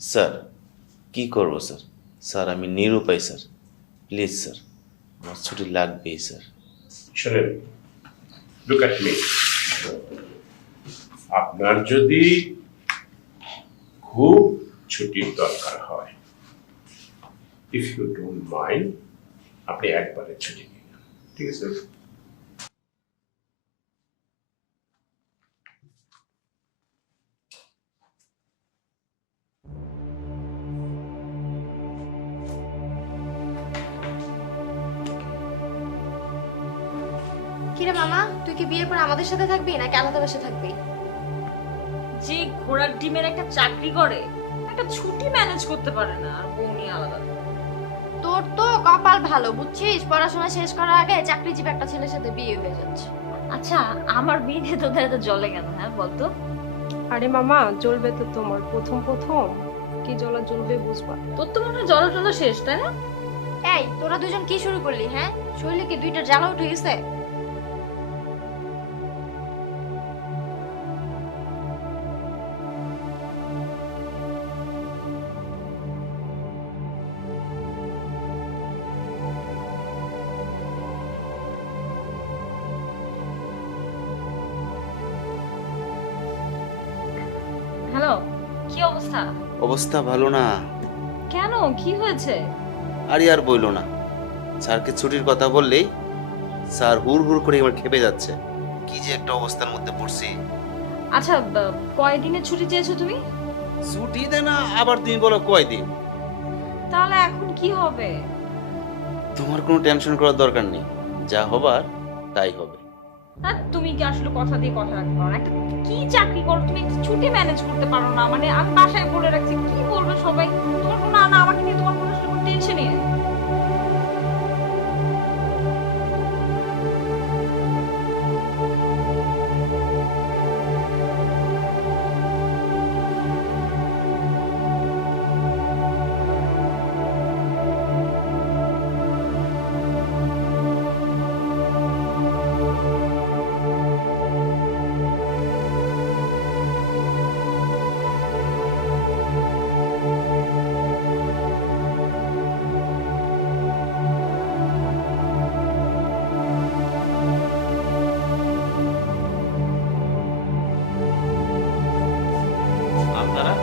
Sir কি করবো sir? Sir আমি নিরুপায় স্যার। প্লিজ স্যার, আমার ছুটি লাগবেই স্যার। শোনেন, লুক অ্যাট মি। আপনার যদি খুব ছুটির দরকার হয়, ইফ ইউ ডোন্ট মাইন্ড, আপনি একবারে ছুটি নিন, ঠিক আছে? কিরে মামা, তুই কি বিয়ের পর আমাদের সাথে থাকবি নাকি আলাদা বাসা থাকবি? যে ঘোড়ার ডিমের একটা চাকরি করে একটা ছুটি ম্যানেজ করতে পারে না, আর বউ নিয়ে আলাদা। তোর তো কপাল ভালো বুঝছিস, পড়াশোনা শেষ করার আগে চাকরিজীবী একটা ছেলের সাথে বিয়ে হয়ে যাচ্ছে। আচ্ছা, আমার বিয়ে তোদের এত জলে কেন, হ্যাঁ বলতো? আরে মামা, জ্বলবে তো তোমার প্রথম প্রথম, কি জ্বলা জ্বলবে বুঝবা। তোর তো মনে হয় জল টল শেষ, তাই না? এই তোরা দুজন কি শুরু করলি? হ্যাঁ, শরীরে কি দুইটা জ্বালা উঠে গেছে? হ্যালো, কি অবস্থা? অবস্থা ভালো না। কেন, কি হয়েছে? আরে আর বইলো না, স্যারকে ছুটির কথা বললেই স্যার হুড় হুড় করে এবার খেপে যাচ্ছে। কি যে একটা অবস্থার মধ্যে পড়ছি। আচ্ছা, কয়দিনের ছুটি চেয়েছো তুমি? ছুটি দে না, আবার তুমি বলো কয়দিন। তাহলে এখন কি হবে? তোমার কোনো টেনশন করার দরকার নেই, যা হবার তাই হবে। হ্যাঁ, তুমি কি আসলে কথা দিয়ে কথা রাখতে পারো না? একটা কি চাকরি করো তুমি, একটা ছুটি ম্যানেজ করতে পারো না? মানে আমি বাসায় বলে রাখছি, কি বলবে সবাই? তোমার কোনো না আমাকে নিয়ে তোমার কোনো আসলে কোনো টেনশনই নেই। আপনারা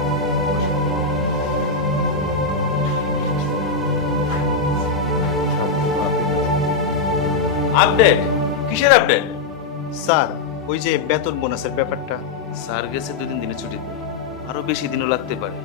আপডেট? কিসের আপডেট? স্যার, ওই যে বেতন বোনাসের ব্যাপারটা। স্যার গেছে 2-3 দিনের ছুটিতে, আরো বেশি দিনও লাগতে পারে।